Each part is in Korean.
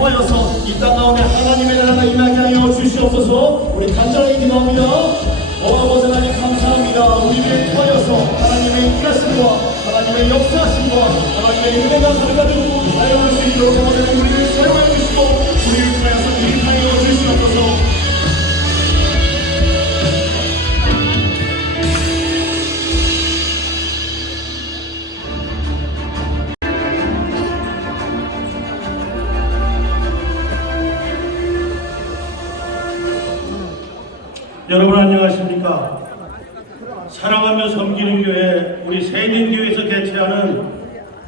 통하여서 이 땅 가운데 하나님의 나라가 임하게 하여 주시옵소서. 우리 간절히 기도합니다. 아버지 하나님 감사합니다. 우리를 통하여서 하나님의 일하심과 하나님의 역사하심과 하나님의 은혜가 가득가득 사용할 수 있도록 아버지 우리를 사용해 주시고 우리를 통하여서 일하여 주시옵소서. 여러분 안녕하십니까? 사랑하며 섬기는 교회 우리 세인교회에서 개최하는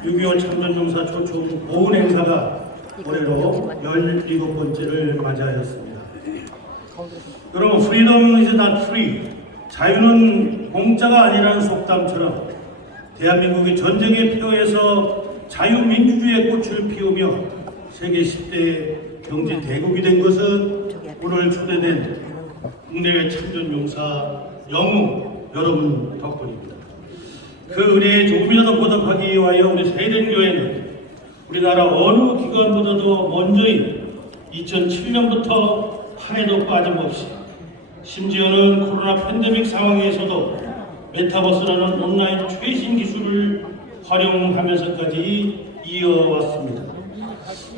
6.25 참전용사 초청 보훈 행사가 올해로 17번째를 맞이하였습니다. 여러분 freedom is not free, 자유는 공짜가 아니라는 속담처럼 대한민국이 전쟁의 표에서 자유민주주의의 꽃을 피우며 세계 10대 경제 대국이 된 것은 오늘 초대된 국내외 참전용사 영웅 여러분 덕분입니다. 그 은혜에 조금이라도 보답하기 위하여 우리 세인교회는 우리나라 어느 기관보다도 먼저인 2007년부터 한 해도 빠짐없이 심지어는 코로나 팬데믹 상황에서도 메타버스라는 온라인 최신 기술을 활용하면서까지 이어왔습니다.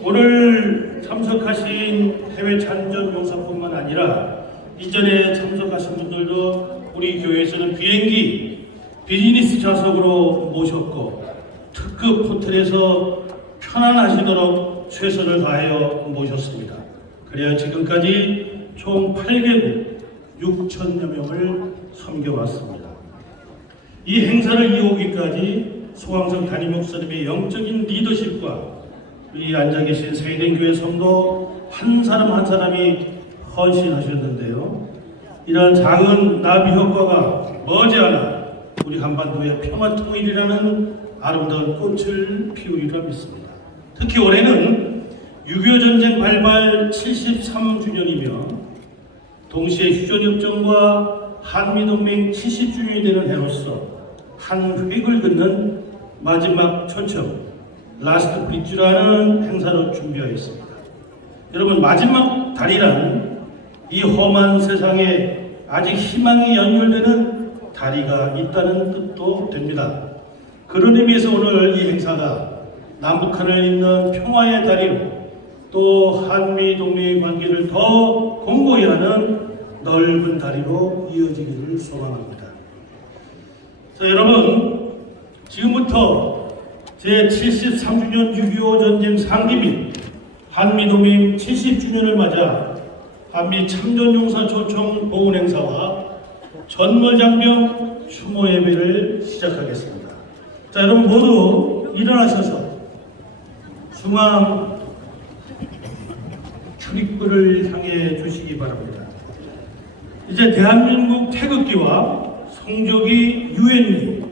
오늘 참석하신 해외 참전용사뿐만 아니라 이전에 참석하신 분들도 우리 교회에서는 비행기 비즈니스 좌석으로 모셨고 특급 호텔에서 편안하시도록 최선을 다하여 모셨습니다. 그래야 지금까지 총 8개국 6천여 명을 섬겨왔습니다. 이 행사를 이어오기까지 소왕석 담임 목사님의 영적인 리더십과 이 앉아 계신 세인교회 성도 한 사람 한 사람이 헌신하셨는데요. 이러한 작은 나비 효과가 머지않아 우리 한반도의 평화 통일이라는 아름다운 꽃을 피우리라 믿습니다. 특히 올해는 6.25 전쟁 발발 73주년이며 동시에 휴전협정과 한미동맹 70주년이 되는 해로서 한 획을 긋는 마지막 초청 라스트 브릿지라는 행사로 준비하였습니다. 여러분 마지막 달이란 이 험한 세상에 아직 희망이 연결되는 다리가 있다는 뜻도 됩니다. 그런 의미에서 오늘 이 행사가 남북한을 잇는 평화의 다리로 또 한미 동맹의 관계를 더 공고히 하는 넓은 다리로 이어지기를 소망합니다. 자, 여러분 지금부터 제73주년 6.25 전쟁 상기 및 한미동맹 70주년을 맞아 한미 참전용사 초청 보훈 행사와 전월장병 추모 예배를 시작하겠습니다. 자, 여러분 모두 일어나셔서 중앙 출입구를 향해 주시기 바랍니다. 이제 대한민국 태극기와 성조기 유엔기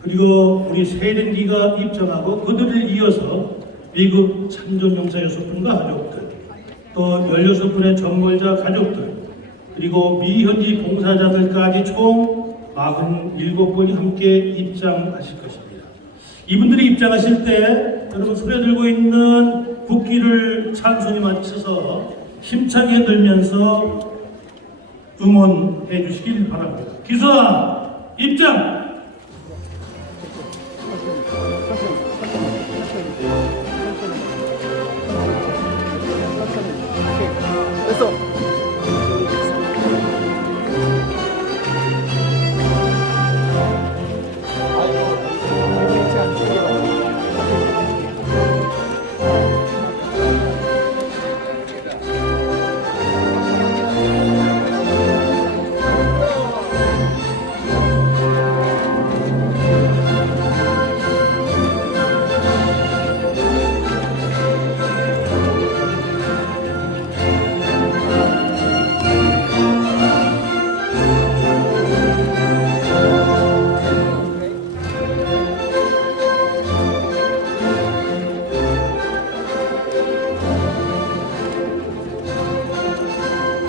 그리고 우리 세련기가 입장하고 그들을 이어서 미국 참전용사 6분과 가족들 또 16분의 전몰자 가족들 그리고 미현지 봉사자들까지 총 47분이 함께 입장하실 것입니다. 이분들이 입장하실 때 여러분 손에 들고 있는 국기를 찬송에 맞춰서 힘차게 들면서 응원해 주시길 바랍니다. 기수아 입장! 됐어.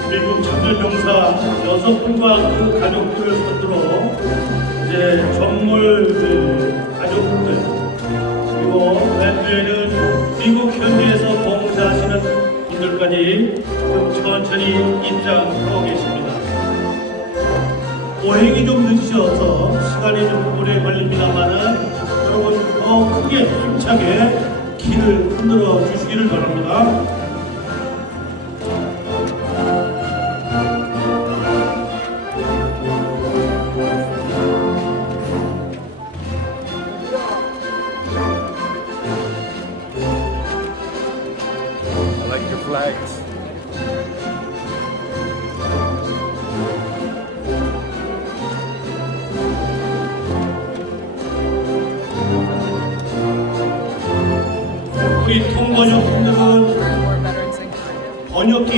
미국 참전용사 6분과 그 가족들을 손들어 이제 전몰 가족들 그리고 맨 뒤에는 미국 현지에서 봉사하시는 분들까지 좀 천천히 입장하고 계십니다. 오행이 좀 늦으셔서 시간이 좀 오래 걸립니다만은 여러분 더 크게 힘차게 길을 흔들어 주시기를 바랍니다. I like your flags. 우리 통번역분들은 more veterans in Korea. 번역기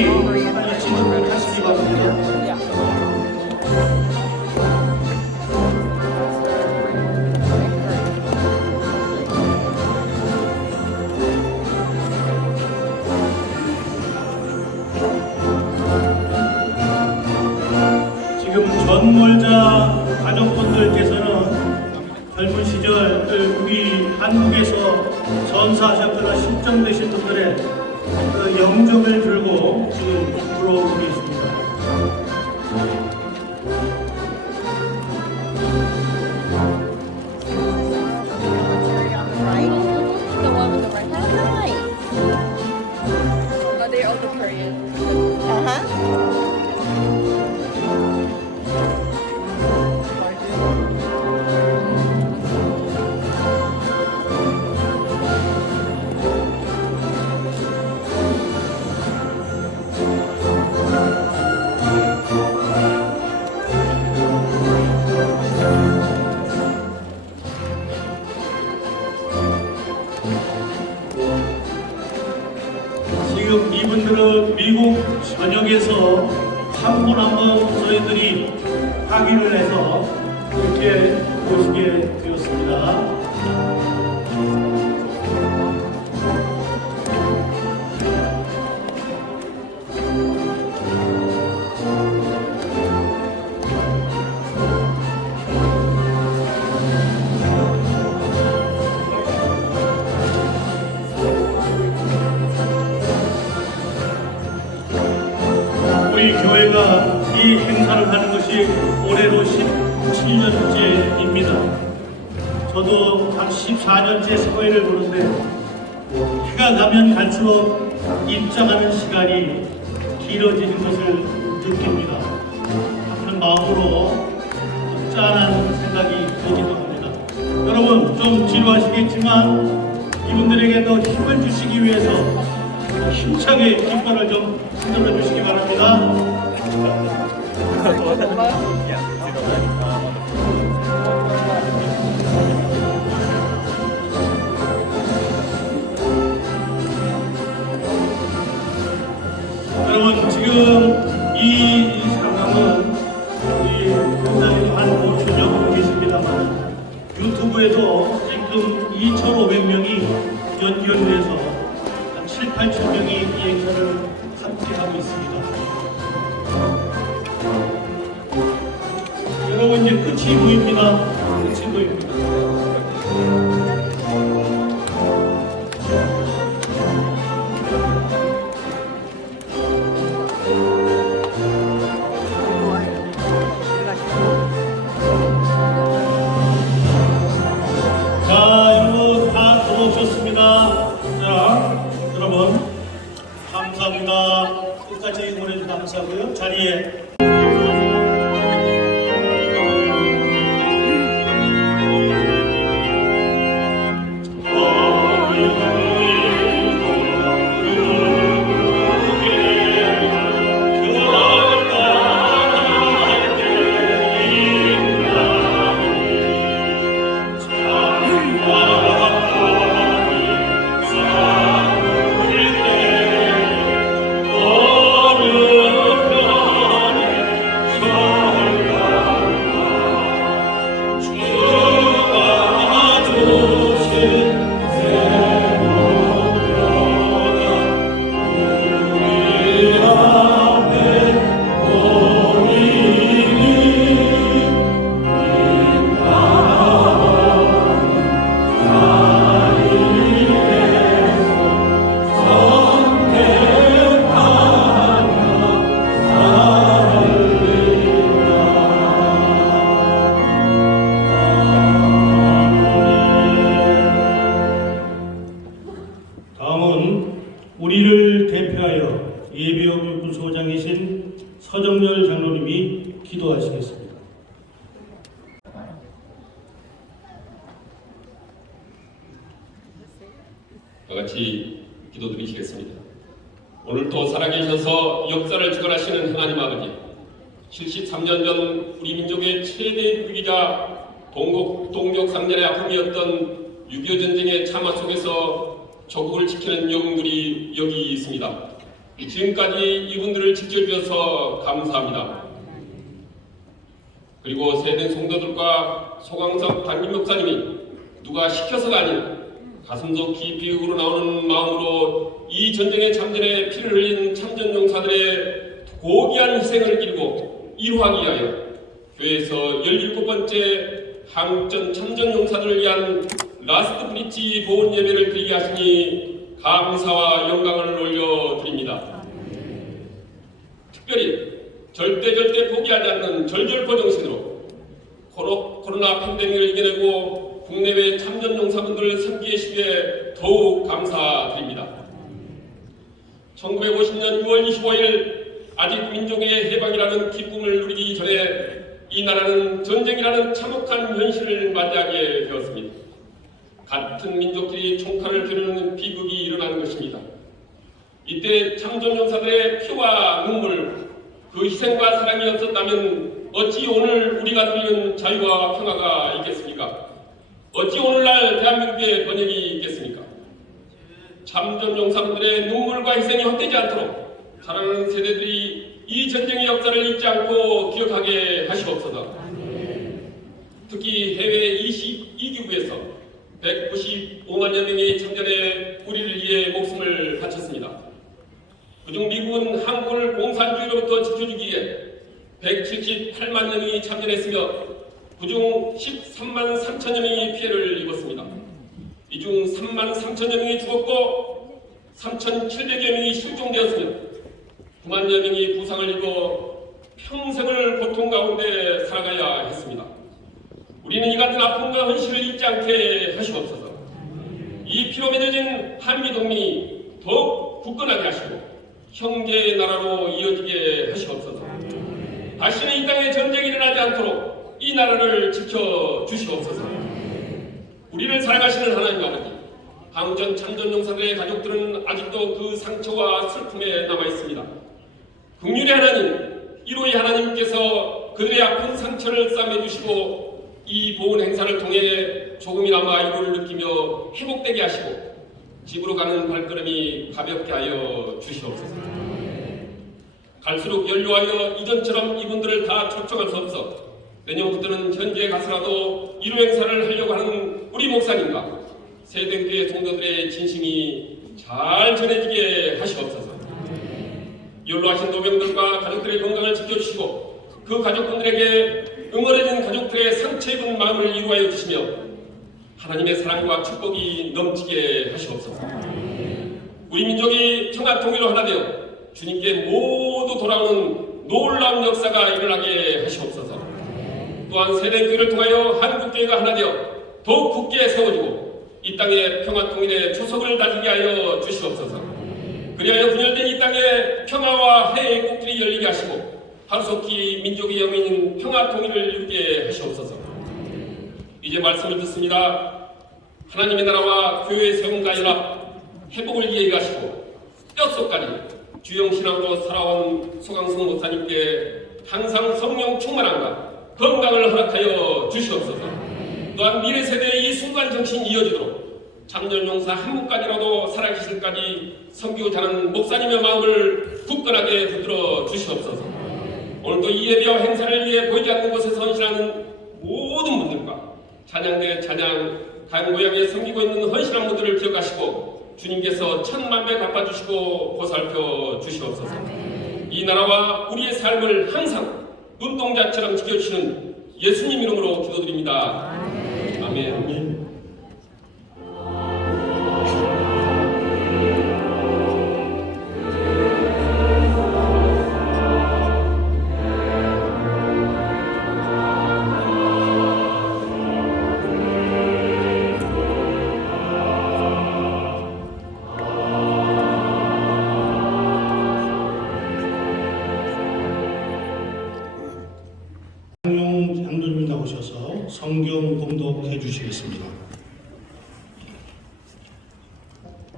지금 하시기 바랍니다. Yeah. 지금 전몰자 가족분들께서는 젊은 시절 우리 한국에서 전사하셨거나 실종되신 분들의 그 영정을 들고 지금 불어오고 계십니다. Military on the right. The one with the right hat. Nice. Oh, they're all the Korean. 지금 이분들은 미국 전역에서 한 분 한 분 저희들이 확인을 해서 이렇게 모시게 되었습니다. 우리 교회가 이 행사를 하는 것이 올해로 17년째입니다. 저도 한 14년째 사회를 보는데 해가 가면 갈수록 입장하는 시간이 길어지는 것을 느낍니다. 그런 마음으로 짠한 생각이 들기도 합니다. 여러분 좀 지루하시겠지만 이분들에게 더 힘을 주시기 위해서 힘차게 깃발을 좀 흔들어 주시기 바랍니다. 여러분 지금 이 상황은 우리 굉장히 한 5천여 분 계십니다만 유튜브에도 지금 2,500명이 연결돼서 한 7, 8천 명이 이 행사를 함께하고 있습니다. 여러분 이제 끝이 보입니다. 끝이 보입니다. 자, 여러분 다 들어오셨습니다. 자, 여러분 감사합니다. 끝까지 응원해 주셔서 감사하고요. 자리에 장로님이 기도하시겠습니다. 다 같이 기도드리시겠습니다. 오늘도 살아계셔서 역사를 주관하시는 하나님 아버지, 73년 전 우리 민족의 최대 위기자 동족상련의 아픔이었던 6.25 전쟁의 참화 속에서 조국을 지키는 영웅들이 여기 있습니다. 지금까지 이분들을 지켜주셔서 감사합니다. 그리고 세대 성도들과 소강석 담임 목사님이 누가 시켜서가 아닌 가슴속 깊이 우러나오는 마음으로 이 전쟁의 참전에 피를 흘린 참전용사들의 고귀한 희생을 기리고 이루하기 위하여 교회에서 17번째 한국전 참전용사들을 위한 라스트 브릿지 보훈 예배를 드리게 하시니 감사와 영광을 올려드립니다. 특별히 절대 포기하지 않는 절절포 정신으로 코로나 팬데믹을 이겨내고 국내외 참전용사분들을 섬기게 해주시기에 더욱 감사드립니다. 1950년 6월 25일 아직 민족의 해방이라는 기쁨을 누리기 전에 이 나라는 전쟁이라는 참혹한 현실을 맞이하게 되었습니다. 같은 민족끼리 총칼을 겨누는 비극이 일어나는 것입니다. 이때 참전용사들의 피와 눈물, 그 희생과 사랑이 없었다면 어찌 오늘 우리가 누리는 자유와 평화가 있겠습니까? 어찌 오늘날 대한민국의 번영이 있겠습니까? 참전용사분들의 눈물과 희생이 헛되지 않도록 자라나는 세대들이 이 전쟁의 역사를 잊지 않고 기억하게 하시옵소서. 특히 해외 22기국에서 195만여 명이 참전에 우리를 위해 목숨을 바쳤습니다. 그중 미국은 한국을 공산주의로부터 지켜주기 위해 178만여 명이 참전했으며 그중 13만 3천여 명이 피해를 입었습니다. 이 중 3만 3천여 명이 죽었고 3,700여 명이 실종되었으며 9만여 명이 부상을 입어 평생을 고통 가운데 살아가야 했습니다. 우리는 이 같은 아픔과 헌신을 잊지 않게 하시옵소서. 이 피로 맺어진 한미동맹이 더욱 굳건하게 하시고 형제의 나라로 이어지게 하시옵소서. 다시는 이 땅에 전쟁이 일어나지 않도록 이 나라를 지켜주시옵소서. 우리를 사랑하시는 하나님 아버지, 항전 참전용사들의 가족들은 아직도 그 상처와 슬픔에 남아있습니다. 긍휼의 하나님, 이로의 하나님께서 그들의 아픈 상처를 싸매주시고 이 보훈 행사를 통해 조금이나마 이고를 느끼며 회복되게 하시고 집으로 가는 발걸음이 가볍게 하여 주시옵소서. 갈수록 연로하여 이전처럼 이분들을 다 초청할 수 없어 내년부터는 현지에 가서라도 이루 행사를 하려고 하는 우리 목사님과 세대교회 성도들의 진심이 잘 전해지게 하시옵소서. 연로하신 노병들과 가족들의 건강을 지켜주시고 그 가족분들에게 응어려진 가족들의 상처 입은 마음을 이루하여 주시며 하나님의 사랑과 축복이 넘치게 하시옵소서. 우리 민족이 평화 통일로 하나 되어 주님께 모두 돌아오는 놀라운 역사가 일어나게 하시옵소서. 또한 세대교회를 통하여 한국교회가 하나 되어 더욱 굳게 세워지고 이 땅의 평화 통일의 초석을 다지게 하여 주시옵소서. 그리하여 분열된 이 땅에 평화와 해의 꽃길이 열리게 하시고 하루속히 민족의 영인인 평화 통일을 이루게 하시옵소서. 이제 말씀을 듣습니다. 하나님의 나라와 교회의 세움과 연합, 회복을 위해 일하시고 뼛속까지 주영신앙으로 살아온 소강성 목사님께 항상 성령 충만함과 건강을 허락하여 주시옵소서. 또한 미래 세대의 이 순간 정신이 이어지도록 참전용사 한 분까지라도 살아계실까지 섬기고 자는 목사님의 마음을 굳건하게 붙들어 주시옵소서. 오늘도 이 예배와 행사를 위해 보이지 않는 곳에서 헌신하는 모든 분들과 찬양대 찬양, 가양고향에 섬기고 있는 헌신한 분들을 기억하시고 주님께서 천만배 갚아주시고 보살펴 주시옵소서. 이 나라와 우리의 삶을 항상 눈동자처럼 지켜주시는 예수님 이름으로 기도드립니다. 아멘. 장용 장로님 나오셔서 성경 봉독해 주시겠습니다.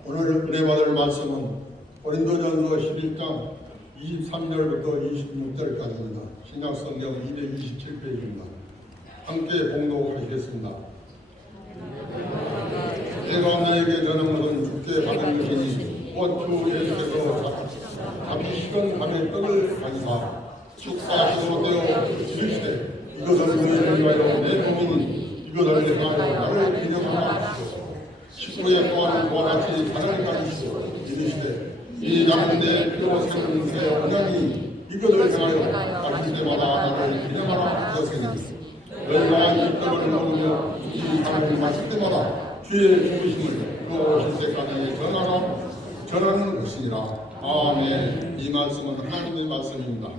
오늘 은혜 받을 말씀은 고린도전서 11장 23절부터 26절까지입니다. 신약성경 227페이지입니다. 함께 봉독하시겠습니다. 내가 너에게 전한 것은 주께 받은 것이니 곧 주 예수께서 자기 식은 밤에 떡을 가지사 축사하시고 되어 이르시되 이것은 너희를 위하여 내 몸이니 이것을 내가 나를 기념하라 하시고 식구에 또한 그와 같이 잔을 가지시고 이르시되 이 나는 내 피로 삼은 새 언약이 이것을 행하여 가질 때마다 나를 기념하라 하셨으니 너희가 이 떡을 먹으며 이 잔을 마실 때마다 주의 죽으심을 또 오실 때까지 전하는 것이니라. 아멘. 이 말씀은 하나님의 말씀입니다.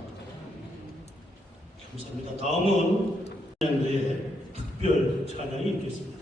감사합니다. 다음은 의 특별 찬양이 있겠습니다.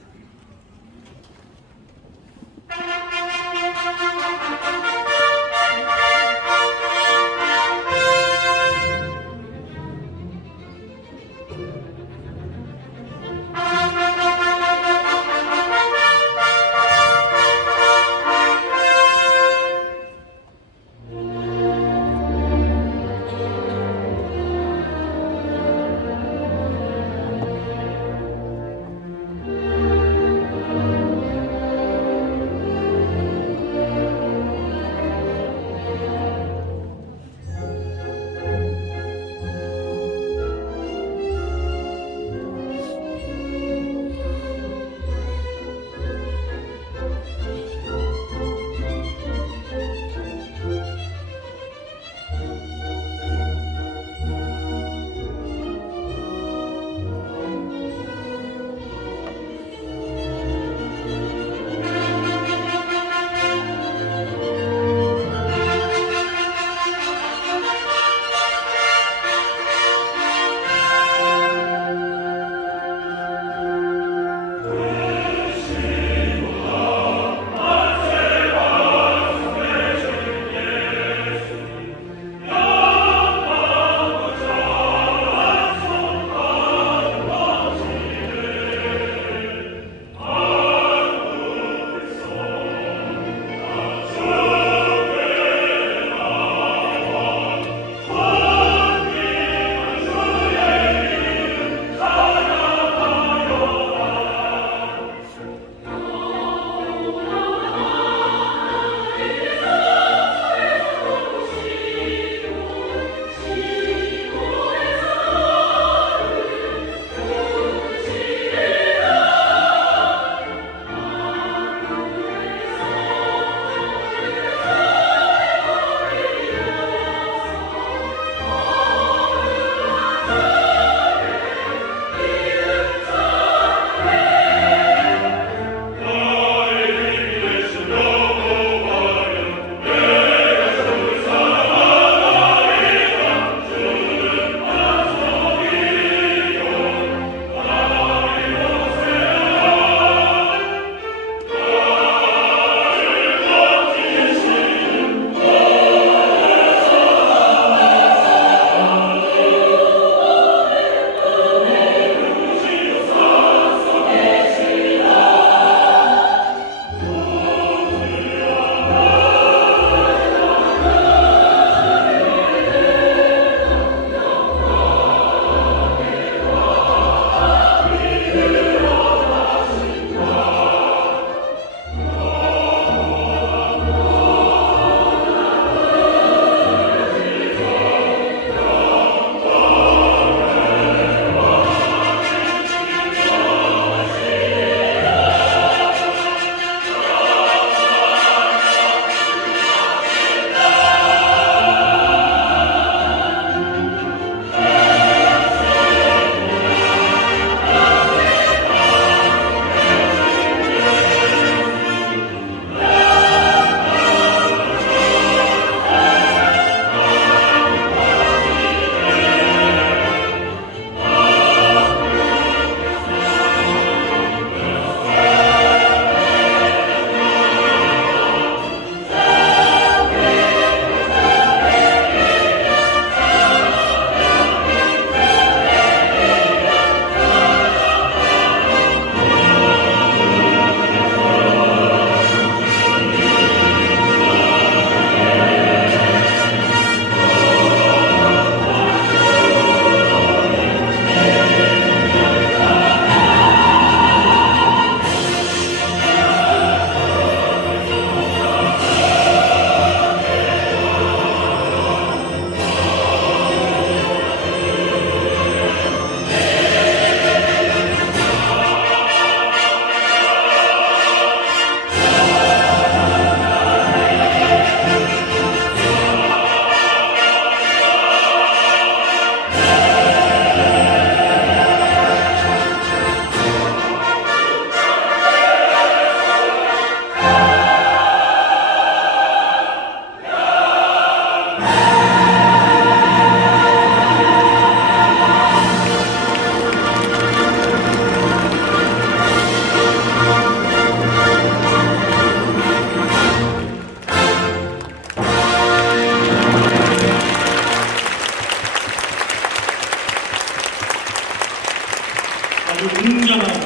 아주 웅장하고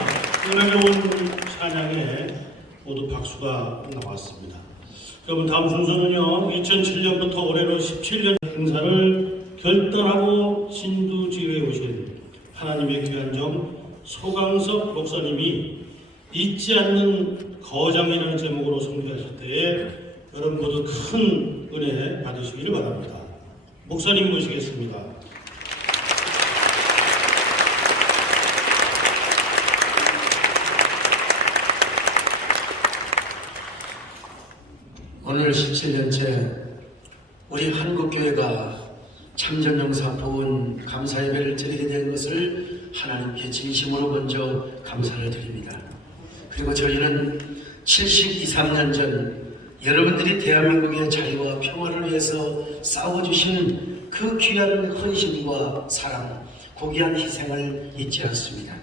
은혜로운 찬양에 모두 박수가 나왔습니다. 여러분, 다음 순서는요, 2007년부터 올해로 17년 행사를 결단하고 진두지회에 오신 하나님의 귀한 종 소강섭 목사님이 잊지 않는 거장이라는 제목으로 성교하실 때에 여러분 모두 큰 은혜 받으시기를 바랍니다. 목사님 모시겠습니다. 오늘 17년째 우리 한국교회가 참전용사 보훈 감사 예배를 드리게 된 것을 하나님께 진심으로 먼저 감사를 드립니다. 그리고 저희는 73년 전 여러분들이 대한민국의 자유와 평화를 위해서 싸워주신 그 귀한 헌신과 사랑, 고귀한 희생을 잊지 않습니다.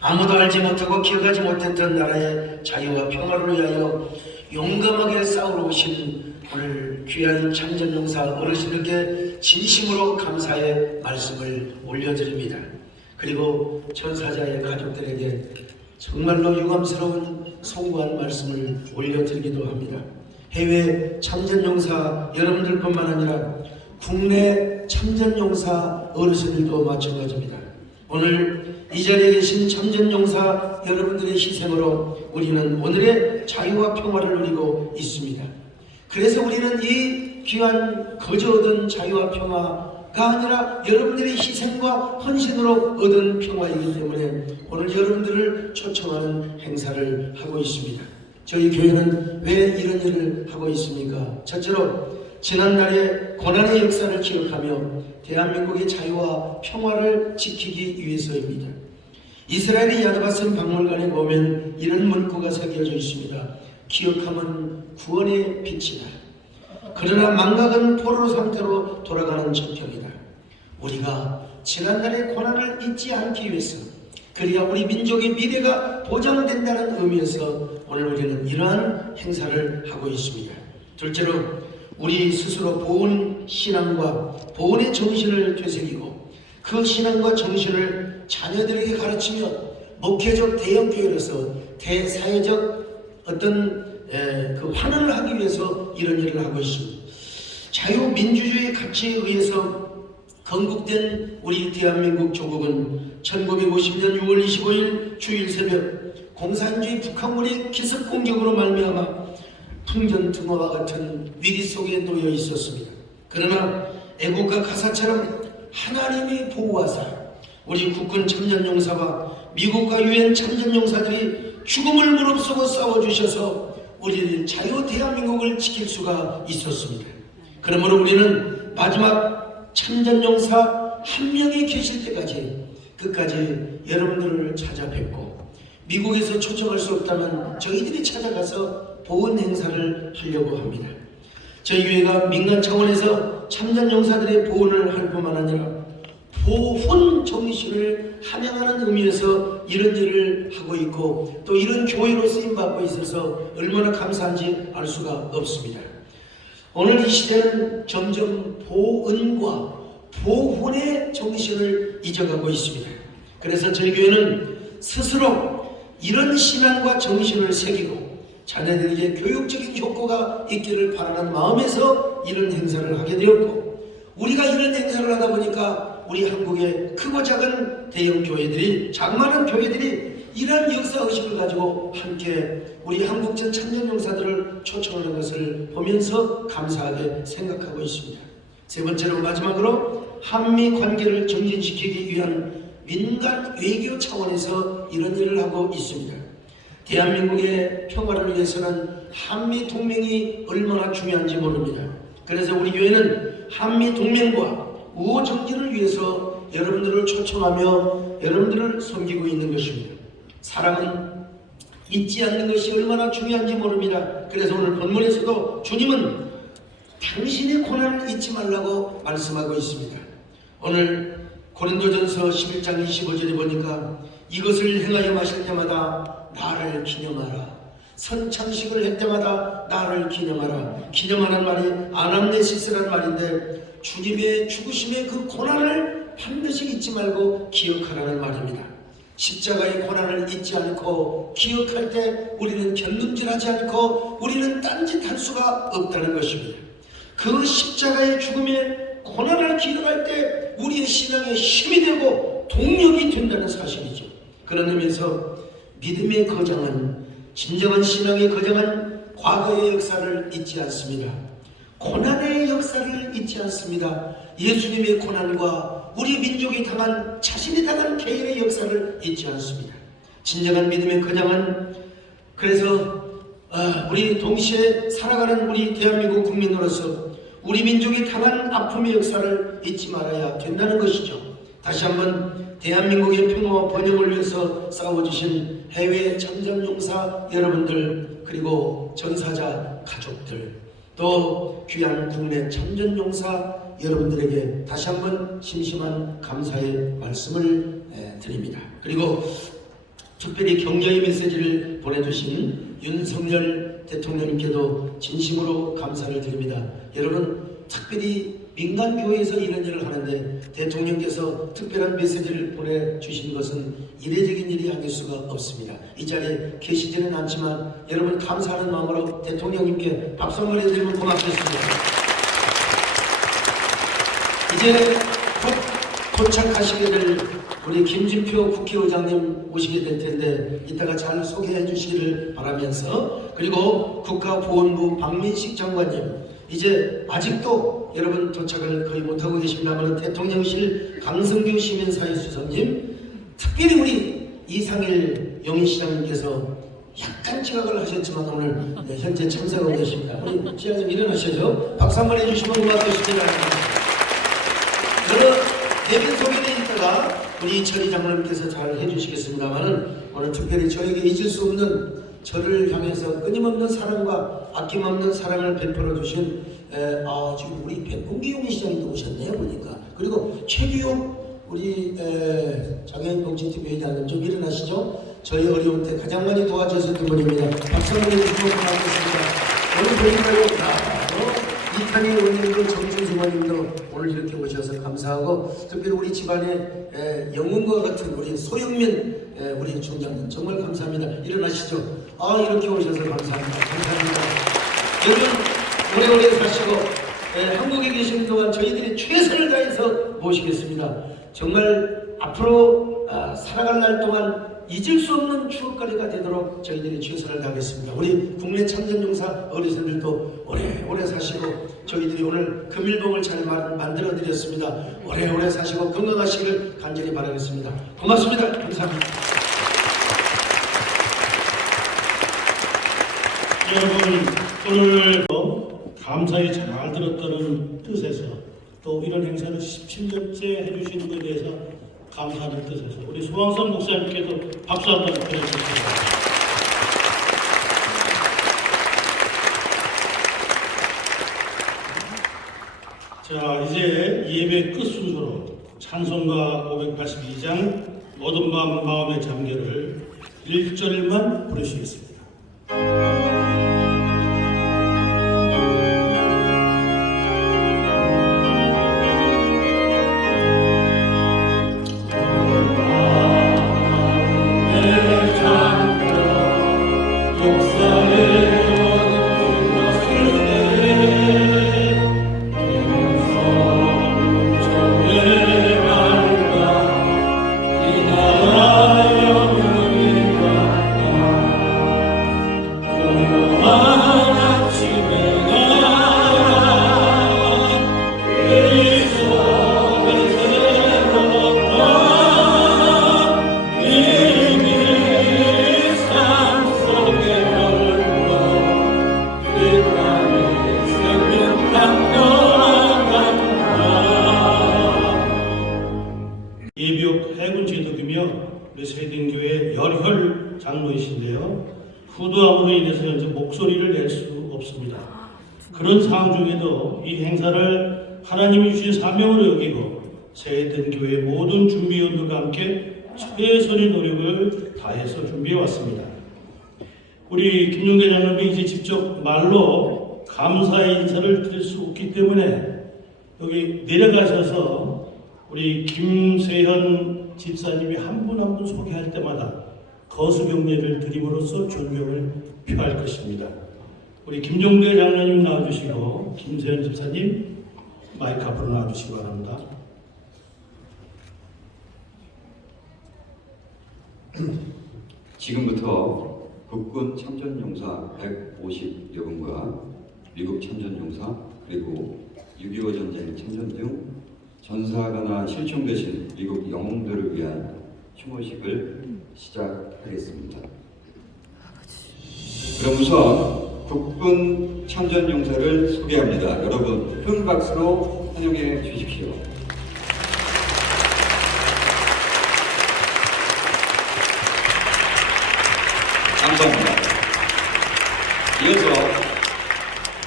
아무도 알지 못하고 기억하지 못했던 나라의 자유와 평화를 위하여 용감하게 싸우러 오신 오늘 귀한 참전용사 어르신들께 진심으로 감사의 말씀을 올려드립니다. 그리고 전사자의 가족들에게 정말로 유감스러운 송구한 말씀을 올려드리기도 합니다. 해외 참전용사 여러분들뿐만 아니라 국내 참전용사 어르신들도 마찬가지입니다. 오늘 이 자리에 계신 참전용사 여러분들의 희생으로 우리는 오늘의 자유와 평화를 누리고 있습니다. 그래서 우리는 이 귀한 거저 얻은 자유와 평화가 아니라 여러분들의 희생과 헌신으로 얻은 평화이기 때문에 오늘 여러분들을 초청하는 행사를 하고 있습니다. 저희 교회는 왜 이런 일을 하고 있습니까? 첫째로 지난날의 고난의 역사를 기억하며 대한민국의 자유와 평화를 지키기 위해서입니다. 이스라엘의 야드바슨 박물관에 보면 이런 문구가 새겨져 있습니다. 기억하면 구원의 빛이다. 그러나 망각은 포로 상태로 돌아가는 적경이다. 우리가 지난날의 고난을 잊지 않기 위해서, 그래야 우리 민족의 미래가 보장된다는 의미에서 오늘 우리는 이러한 행사를 하고 있습니다. 둘째로 우리 스스로 보훈 신앙과 보훈의 정신을 되새기고 그 신앙과 정신을 자녀들에게 가르치며 목회적 대형교회로서 대사회적 어떤 그 환원을 하기 위해서 이런 일을 하고 있습니다. 자유민주주의 가치에 의해서 건국된 우리 대한민국 조국은 1950년 6월 25일 주일 새벽 공산주의 북한군의 기습 공격으로 말미암아 풍전등화와 같은 위기 속에 놓여 있었습니다. 그러나 애국가 가사처럼 하나님이 보호하사 우리 국군 참전용사와 미국과 유엔 참전용사들이 죽음을 무릅쓰고 싸워주셔서 우리는 자유 대한민국을 지킬 수가 있었습니다. 그러므로 우리는 마지막 참전용사 한 명이 계실 때까지 끝까지 여러분들을 찾아뵙고 미국에서 초청할 수 없다면 저희들이 찾아가서 보훈 행사를 하려고 합니다. 저희 교회가 민간 차원에서 참전용사들의 보훈을 할 뿐만 아니라 보훈 정신을 함양하는 의미에서 이런 일을 하고 있고 또 이런 교회로 쓰임받고 있어서 얼마나 감사한지 알 수가 없습니다. 오늘 이 시대는 점점 보은과 보훈의 정신을 잊어가고 있습니다. 그래서 저희 교회는 스스로 이런 신앙과 정신을 새기고 자녀들에게 교육적인 효과가 있기를 바라는 마음에서 이런 행사를 하게 되었고, 우리가 이런 행사를 하다 보니까 우리 한국의 크고 작은 대형 교회들이, 장만한 교회들이 이런 역사의식을 가지고 함께 우리 한국전 참전용사들을 초청하는 것을 보면서 감사하게 생각하고 있습니다. 세 번째로 마지막으로 한미 관계를 정진시키기 위한 민간 외교 차원에서 이런 일을 하고 있습니다. 대한민국의 평화를 위해서는 한미 동맹이 얼마나 중요한지 모릅니다. 그래서 우리 교회는 한미 동맹과 우호 정진을 위해서 여러분들을 초청하며 여러분들을 섬기고 있는 것입니다. 사랑은 잊지 않는 것이 얼마나 중요한지 모릅니다. 그래서 오늘 본문에서도 주님은 당신의 고난을 잊지 말라고 말씀하고 있습니다. 오늘 고린도전서 11장 25절에 보니까 이것을 행하여 마실 때마다 나를 기념하라. 선창식을 할 때마다 나를 기념하라. 기념하는 말이 아남네시스라는 말인데 주님의 죽으심의 그 고난을 반드시 잊지 말고 기억하라는 말입니다. 십자가의 고난을 잊지 않고 기억할 때 우리는 견눈질하지 않고 우리는 딴짓할 수가 없다는 것입니다. 그 십자가의 죽음에 고난을 기억할 때 우리의 신앙의 힘이 되고 동력이 된다는 사실이죠. 그런 의미에서 믿음의 거장은, 진정한 신앙의 거장은 과거의 역사를 잊지 않습니다. 고난의 역사를 잊지 않습니다. 예수님의 고난과 우리 민족이 당한, 자신이 당한 개인의 역사를 잊지 않습니다. 진정한 믿음의 거장은, 그래서 우리 동시에 살아가는 우리 대한민국 국민으로서 우리 민족이 당한 아픔의 역사를 잊지 말아야 된다는 것이죠. 다시 한번 대한민국의 평화와 번영을 위해서 싸워주신 해외 참전용사 여러분들, 그리고 전사자 가족들, 또 귀한 국내 참전용사 여러분들에게 다시 한번 심심한 감사의 말씀을 드립니다. 그리고 특별히 격려의 메시지를 보내주신 윤석열 대통령님께도 진심으로 감사를 드립니다. 여러분, 특별히 민간교회에서 이런 일을 하는데 대통령께서 특별한 메시지를 보내주신 것은 이례적인 일이 아닐 수가 없습니다. 이 자리에 계시지는 않지만 여러분 감사하는 마음으로 대통령님께 박수 한번 해드리면 고맙겠습니다. 이제 곧 도착하시게 될 우리 김진표 국회의장님 오시게 될 텐데 이따가 잘 소개해 주시기를 바라면서, 그리고 국가보훈부 박민식 장관님, 이제 아직도 여러분 도착을 거의 못하고 계십니다만 대통령실 강성규 시민사회수석님, 특별히 우리 이상일 영인시장님께서 약간 지각을 하셨지만 오늘 현재 참석하고 계십니다. 우리 시장님 일어나셔서 박수 한번 해주시면 고맙겠습니다. 여러 대변 소개는 있다가 우리 이철희 장로님께서 잘 해주시겠습니다만은 오늘 특별히 저에게 잊을 수 없는, 저를 향해서 끊임없는 사랑과 아낌없는 사랑을 베풀어 주신 지금 우리 백공기 용인시장님도 오셨네요 보니까. 그리고 최규용 우리 장애인복지TV 회장님 좀 일어나시죠. 저희 어려운 때 가장 많이 도와주셨던 분입니다. 박수 한번 해주시면 고맙겠습니다. 오늘 보니까요, 이탄희 의원님도 정준수 의원님도 오늘 이렇게 오셔서 감사하고, 특별히 우리 집안의 영웅과 같은 우리 소영민 우리 총장님 정말 감사합니다. 일어나시죠. 이렇게 오셔서 감사합니다. 감사합니다. 여러분 오래오래 사시고 한국에 계시는 동안 저희들이 최선을 다해서 모시겠습니다. 정말 앞으로 살아갈 날 동안 잊을 수 없는 추억거리가 되도록 저희들이 최선을 다하겠습니다. 우리 국내 참전용사 어르신들도 오래오래 사시고 저희들이 오늘 금일봉을 잘 만들어 드렸습니다. 오래오래 사시고 건강하시기를 간절히 바라겠습니다. 고맙습니다. 감사합니다. 여러분, 오늘 감사히 잘 들었다는 뜻에서, 또 이런 행사를 17년째 해주시는 것에 대해서 감사하는 뜻에서 우리 소왕선 목사님께도 박수 한번 보내주십시오. 자, 이제 예배 끝 순서로 찬송가 582장 모든 마음의 잠결을 1절만 부르시겠습니다. 예비역 해군 제독이며 세den교회 열혈 장로이신데요. 후두암으로 인해서 현재 목소리를 낼 수 없습니다. 그런 상황 중에도 이 행사를 하나님이 주신 사명으로 여기고 세den교회 모든 준비위원들과 함께 최선의 노력을 다해서 준비해 왔습니다. 우리 김용대 장로님이 이제 직접 말로 감사의 인사를 드릴 수 없기 때문에 여기 내려가셔서 우리 김세현 집사님이 한 분 한 분 소개할 때마다 거수경례를 드림으로써 존경을 표할 것입니다. 우리 김종대 장로님 나와주시고 김세현 집사님 마이크 앞으로 나와주시기 바랍니다. 지금부터 국군 참전용사 150여 분과 미국 참전용사 그리고 6.25 전쟁 참전 중 전사하거나 실종되신 미국 영웅들을 위한 추모식을 시작하겠습니다. 그럼 우선 국군 참전용사를 소개합니다. 여러분 큰 박수로 환영해 주십시오. 감사합니다. 이어서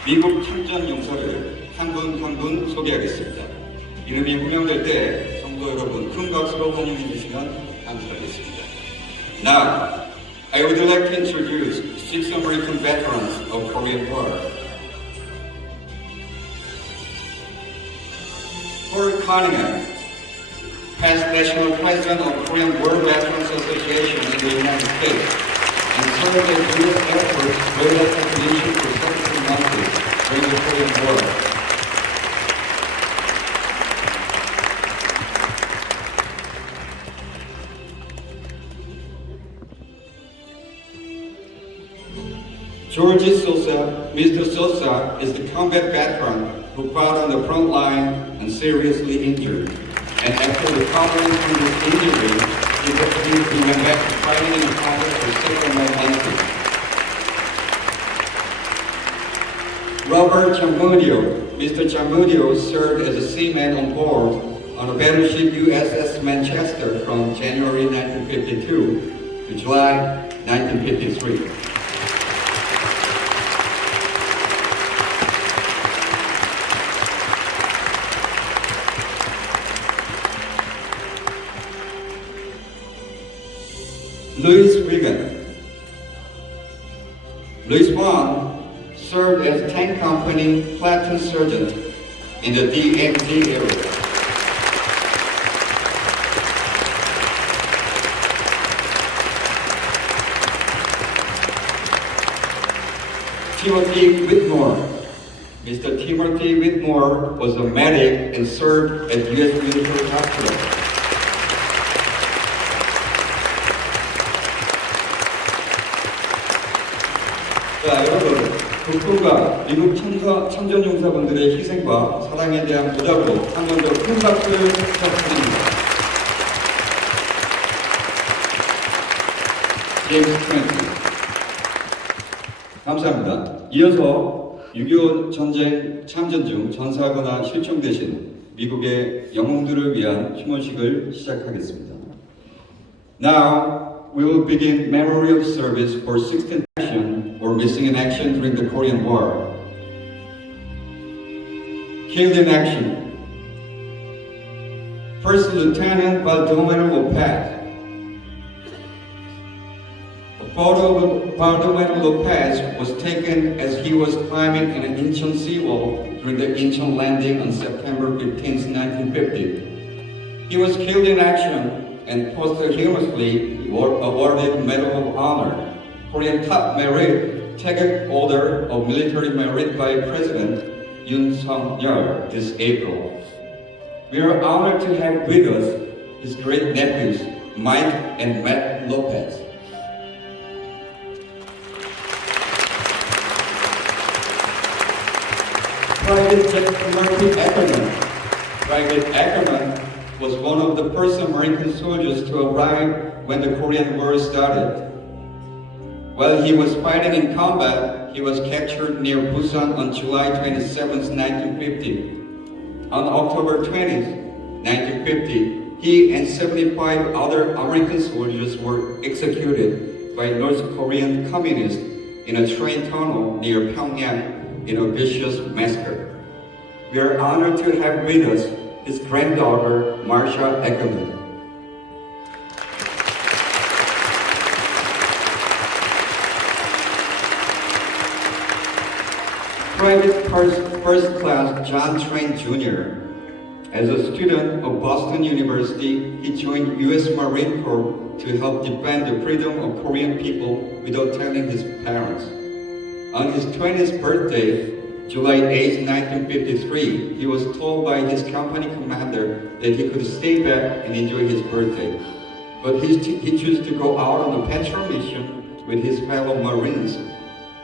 미국 참전 용사를 한 분 한 분 소개하겠습니다. 이름이 호명될 때 성도 여러분 큰 박수로 환영해 주시면 감사하겠습니다. Now, I would like to introduce 6 American veterans of Korean War. Paul Cunningham, past national president of Korean War Veterans Association in the United States, and served as U.S. Air Force Radar Technician for 17 months during the Korean War. George Sosa, Mr. Sosa is the combat veteran who fought on the front line and seriously injured. And after recovering from his injury, he went back to fighting in the combat for several more months. Robert Chamudio, Mr. Chamudio served as a seaman on board on the battleship USS Manchester from January 1952 to July 1953. Louis Reagan. Louis Vaughn served as tank company platoon sergeant in the DMZ area. Timothy Whitmore. Mr. Timothy Whitmore was a medic and served at U.S. Military Hospital. 자, 여러분, 국군과 미국 참전용사분들의 희생과 사랑에 대한 보답으로 한 번 더 큰 박수를 부탁드립니다. 제임스 트렌트. 감사합니다. 이어서 6.25 전쟁 참전 중 전사하거나 실종되신 미국의 영웅들을 위한 추모식을 시작하겠습니다. Now, we will begin memorial service for 16th action or missing in action during the Korean War. Killed in action. First Lieutenant Baldomero Lopez. A photo of Baldomero Lopez was taken as he was climbing in an Incheon seawall during the Incheon landing on September 15, 1950. He was killed in action and posthumously awarded Medal of Honor, Korean Top Merit, Taegeuk Order of Military Merit by President Yoon Suk-yeol this April. We are honored to have with us his great nephews, Mike and Matt Lopez. Private Timothy Ackerman. Private Ackerman was one of the first American soldiers to arrive when the Korean War started. While he was fighting in combat, he was captured near Busan on July 27, 1950. On October 20, 1950, he and 75 other American soldiers were executed by North Korean communists in a train tunnel near Pyongyang in a vicious massacre. We are honored to have with us his granddaughter, Marsha Ackerman. Private First Class John Train Jr. As a student of Boston University, he joined U.S. Marine Corps to help defend the freedom of Korean people without telling his parents. On his 20th birthday, July 8, 1953, he was told by his company commander that he could stay back and enjoy his birthday. But he chose to go out on a patrol mission with his fellow Marines.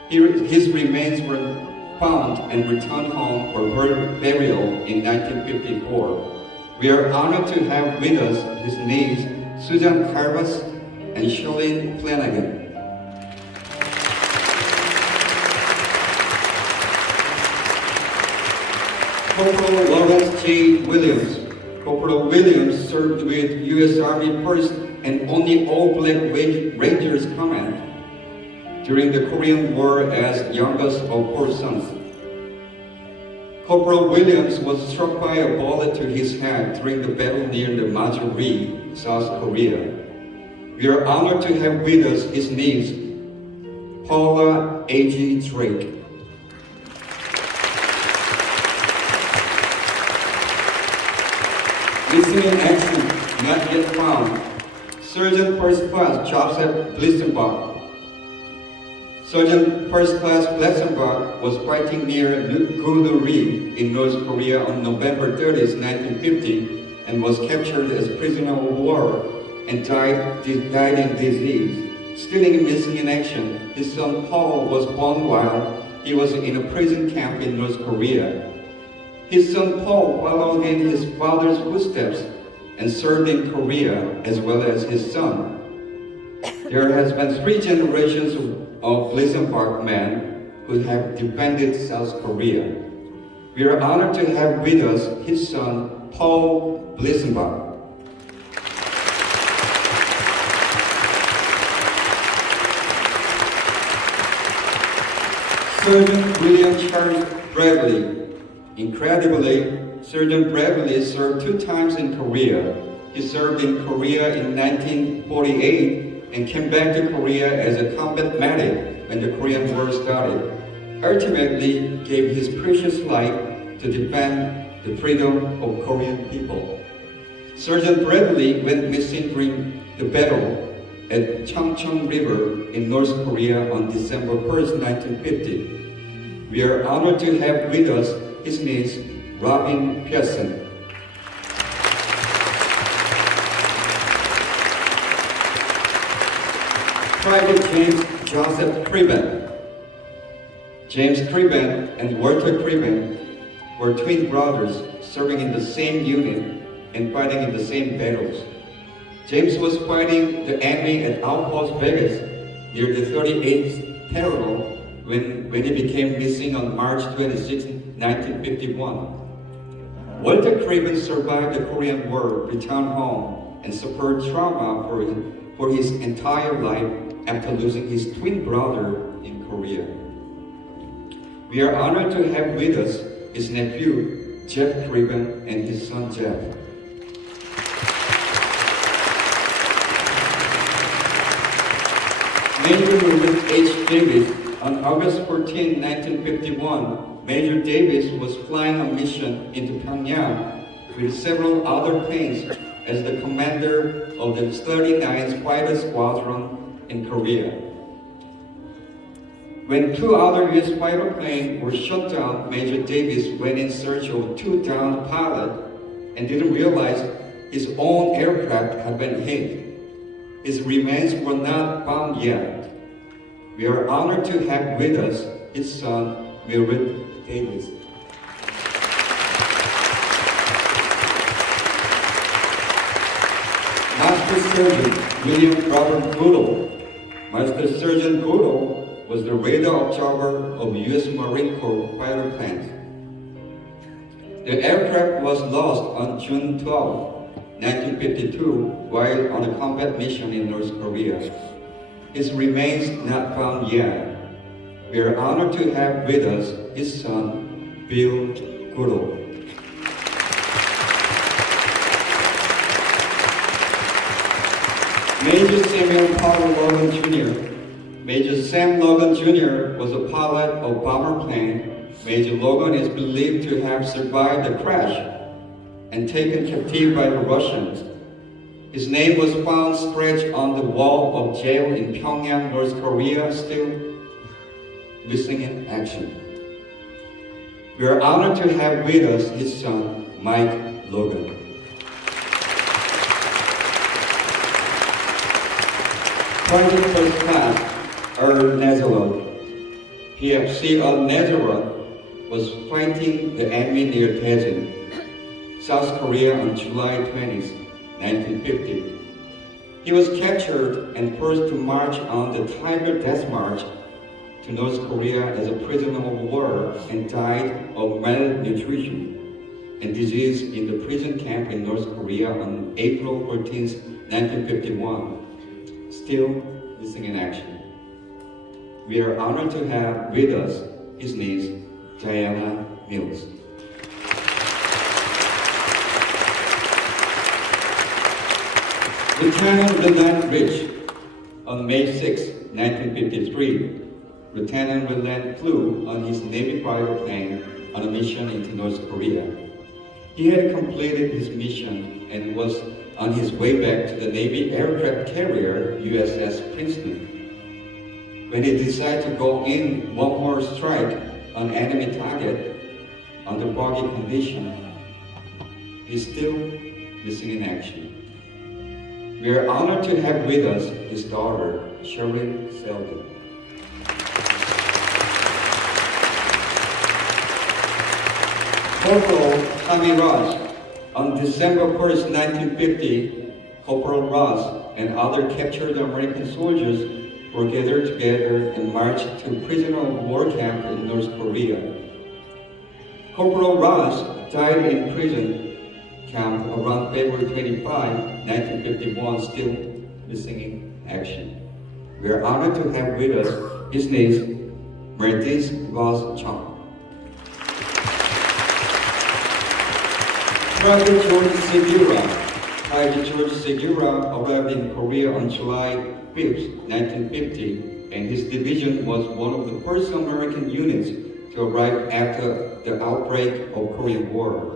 His remains were found and returned home for burial in 1954. We are honored to have with us his niece, Susan Carvas and Charlene Flanagan. Corporal Lawrence J. Williams. Corporal Williams served with U.S. Army 1st and only all-black Rangers Command during the Korean War as youngest of 4 sons. Corporal Williams was struck by a bullet to his head during the battle near the Majuri, South Korea. We are honored to have with us his niece, Paula A.G. Drake. Missing in action, not yet found. Sergeant First Class Joseph Blistenbach. Sergeant First Class Blistenbach was fighting near Gudori in North Korea on November 30, 1950, and was captured as prisoner of war and died in disease. Still missing in action, his son Paul was born while he was in a prison camp in North Korea. His son Paul followed in his father's footsteps and served in Korea as well as his son. There has been 3 generations of Blisenbach men who have defended South Korea. We are honored to have with us his son Paul Blisenbach. Sergeant William Charles Bradley. Incredibly, Sergeant Bradley served 2 times in Korea. He served in Korea in 1948 and came back to Korea as a combat medic when the Korean War started. Ultimately, gave his precious life to defend the freedom of Korean people. Sergeant Bradley went missing during the battle at Changcheon River in North Korea on December 1st, 1950. We are honored to have with us his niece, Robin Pearson. Private James Joseph Criben. James Criben and Walter Criben were twin brothers serving in the same unit and fighting in the same battles. James was fighting the enemy at Outpost Vegas near the 38th parallel when he became missing on March 26, 1951. Walter Craven survived the Korean War, returned home, and suffered trauma for his entire life after losing his twin brother in Korea. We are honored to have with us his nephew, Jeff Craven, and his son, Jeff. Major Louis H. Davis. On August 14, 1951, Major Davis was flying a mission into Pyongyang with several other planes as the commander of the 39th Fighter Squadron in Korea. When 2 other U.S. fighter planes were shot down, Major Davis went in search of 2 downed pilots and didn't realize his own aircraft had been hit. His remains were not found yet. We are honored to have with us his son, Mildred Davis. Master Sergeant William Robert Goodall. Master Sergeant Goodall was the radar observer of U.S. Marine Corps fighter planes. The aircraft was lost on June 12, 1952, while on a combat mission in North Korea. His remains not found yet. We are honored to have with us his son, Bill Goodall. Major Samuel Powell Logan Jr. Major Sam Logan Jr. was a pilot of bomber plane. Major Logan is believed to have survived the crash and taken captive by the Russians. His name was found scratched on the wall of jail in Pyongyang, North Korea, still missing in action. We are honored to have with us his son, Mike Logan. Private First Class Earl Nazareth, PFC of Nazareth, was fighting the enemy near Daejeon, South Korea on July 20, 1950. He was captured and forced to march on the Tiger Death March to North Korea as a prisoner of war and died of malnutrition and disease in the prison camp in North Korea on April 14, 1951. Still missing in action. We are honored to have with us his niece, Diana Mills. Lieutenant Willand Rich, on May 6, 1953, Lieutenant Willand flew on his Navy fighter plane on a mission into North Korea. He had completed his mission and was on his way back to the Navy aircraft carrier USS Princeton when he decided to go in one more strike on enemy target under foggy condition. He's still missing in action. We are honored to have with us his daughter, Shirley Selden. Corporal Tommy Ross, on December 1st, 1950, Corporal Ross and other captured American soldiers were gathered together and marched to a prisoner of war camp in North Korea. Corporal Ross died in prison camp around February 25, 1951, still missing in action. We are honored to have with us his niece, Meredith Ross Chung. Private George Segura. Private George Segura arrived in Korea on July 5, 1950, and his division was one of the first American units to arrive after the outbreak of Korean War.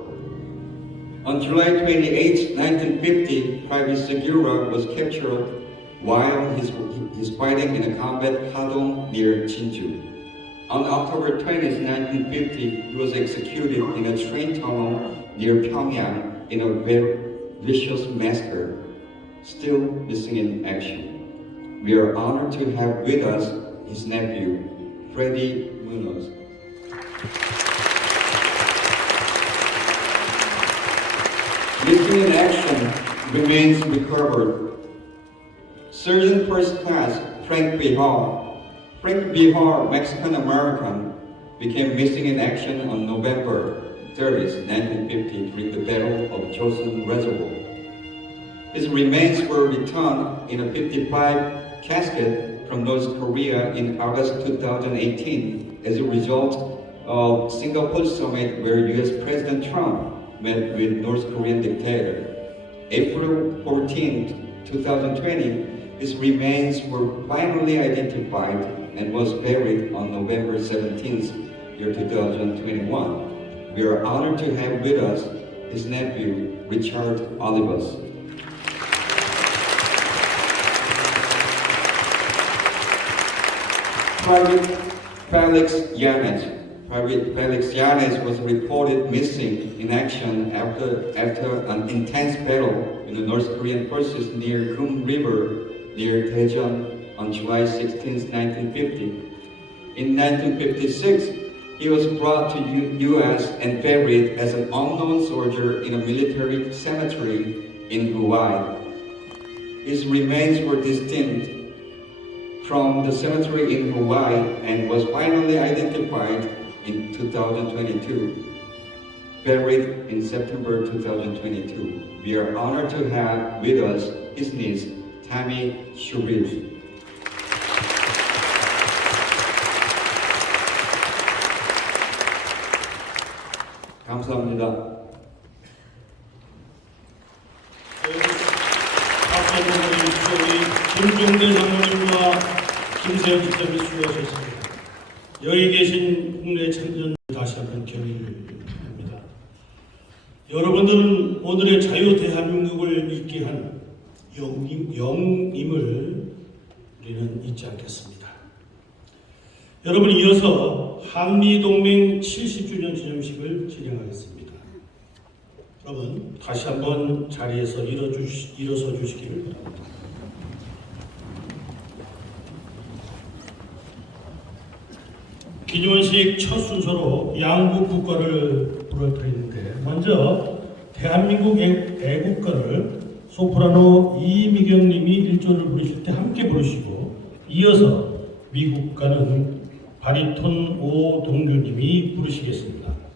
On July 28, 1950, Private Segura was captured while he's fighting in a combat Hadong near Jinju. On October 20, 1950, he was executed in a train tunnel near Pyongyang in a very vicious massacre, still missing in action. We are honored to have with us his nephew, Freddie Munoz. Missing in action remains recovered. Surgeon First Class Frank Bihar. Frank Bihar, Mexican-American, became missing in action on November 30, 1950 during the Battle of Joseon Reservoir. His remains were returned in a 55 casket from North Korea in August 2018 as a result of Singapore summit where US President Trump met with North Korean dictator. April 14, 2020, his remains were finally identified and was buried on November 17, 2021. We are honored to have with us his nephew, Richard Olivas. Private Felix Yanez. Private Felix Yanez was reported missing in action after an intense battle in the North Korean forces near Kum River near Daejeon on July 16, 1950. In 1956, he was brought to U.S. and buried as an unknown soldier in a military cemetery in Hawaii. His remains were distinct from the cemetery in Hawaii and was finally identified in 2022, buried in September 2022. We are honored to have with us his niece, Tammy Shubriz. 감사합니다. 박수 한번 보내주십시오. 우리 김종대 장로님과 김세현 집사님이 수고하셨습니다. 여기 계신 국내 청년 다시 한번 경의를 합니다. 여러분들은 오늘의 자유 대한민국을 있게 한 영임을 우리는 잊지 않겠습니다. 여러분, 이어서 한미동맹 70주년 기념식을 진행하겠습니다. 여러분, 다시 한번 자리에서 일어서 주시기를 바랍니다. 기념식 첫 순서로 양국 국가를 부를 터있는데, 먼저 대한민국 애국가를 소프라노 이미경님이 1절을 부르실 때 함께 부르시고, 이어서 미국가는 바리톤 오동규님이 부르시겠습니다.